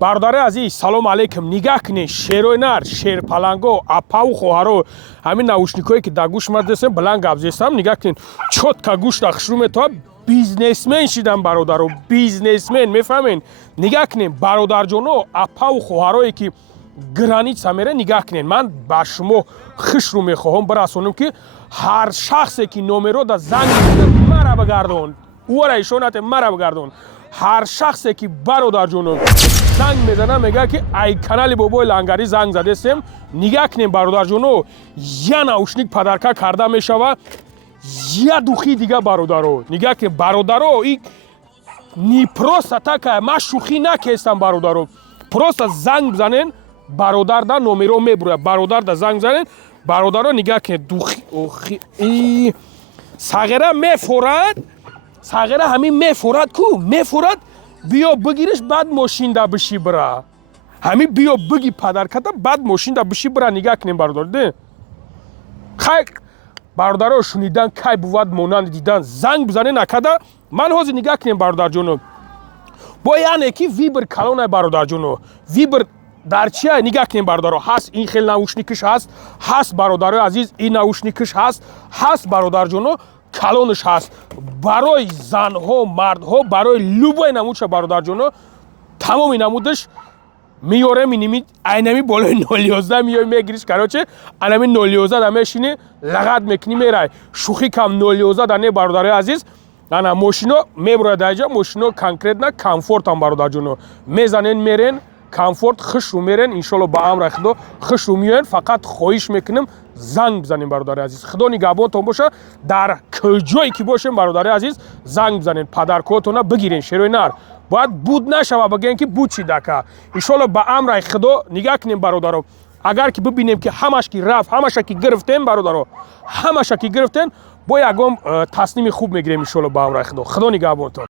برادر عزیز سلام علیکم. نگاه کنین شیروی نر شیر پلنگو اپاو خوهارو همین ناوشنیکایی که در گوش مدرسه بلنگ ابزیستم نگاه کنین چوت که گوش دخشروم تا بیزنسمن شیدن برادرو بیزنسمن میفهمین. نگاه کنین برادر جونو اپاو خوهاروی که گرانیتسا میره نگاه کنین. من با شما خوش رو میخواهم برسونم که هر شخصی که نومرو در زنگ مرا بگردون او را ایشونت مرا بگردون. هر شخصی که برادر جونو زنگ میزنه میگه که ای کانال بابای لنگری زنگ زده سیم نگاه کنیم برادر جونو یا ناوشنیک پدرکا کرده میشوه یا دوخی دیگه برادرو. نگاه که برادرو این نی پروستا تاکه ما شوخی نکستم برادرو پروستا زنگ بزنین برادر دا نومرو میبره برادر دا زنگ بزنین برادرو نگاه که دوخی اوخی ساغره میفورد ساغره همین میفورد کو میفورد بیا بگیرش بعد ماشین دا بشی برا همین بیا بگی پدر کتا بعد ماشین دا بشی برا. نگاه کنیم برادر ده خیلی برادر شنیدن کی بود مونند دیدن زنگ بزنه نکده من حوزی نگاه کنیم برادر جونو با یعنی که ویبر کلونه برادر جونو ویبر در چیه نگاه کنیم برادر هست این خیلی ناوشنیکش هست برادر عزیز این ناوشنیکش هست برادر جونو کلونش هست برای زن ها مرد ها برای لوبای نمودش برادر جونو تمام نمودش میاره مینیمید اینمی بالای 011 میای میگیریش کراچه اینمی 011 دمیشینه لغت میکنی میره شوخی کم 011 دنه برادر عزیز انا ماشینو میبره دایجا ماشینو کانکریت نه کامفورت هم برادر جونو میزنین میرن کامفورت خوش رو میرن انشالله با امر خدا خوش رو میان. فقط خواهش میکنم زنگ بزنین برادر عزیز خدا نگهبانتون باشه در کجایی که باشین برادر عزیز زنگ بزنین پدر کوتونا بگیرین شیروی نر باید بود نشوه بگین که بود چی دکه انشالله با امر خدا نگاه کنیم برادرو اگر که ببینیم که همش کی رفت همش کی گرفتیم برادرو همش کی گرفتیم با یکم تصمیم خوب میگیریم انشالله با امر خدا نگهبانتون.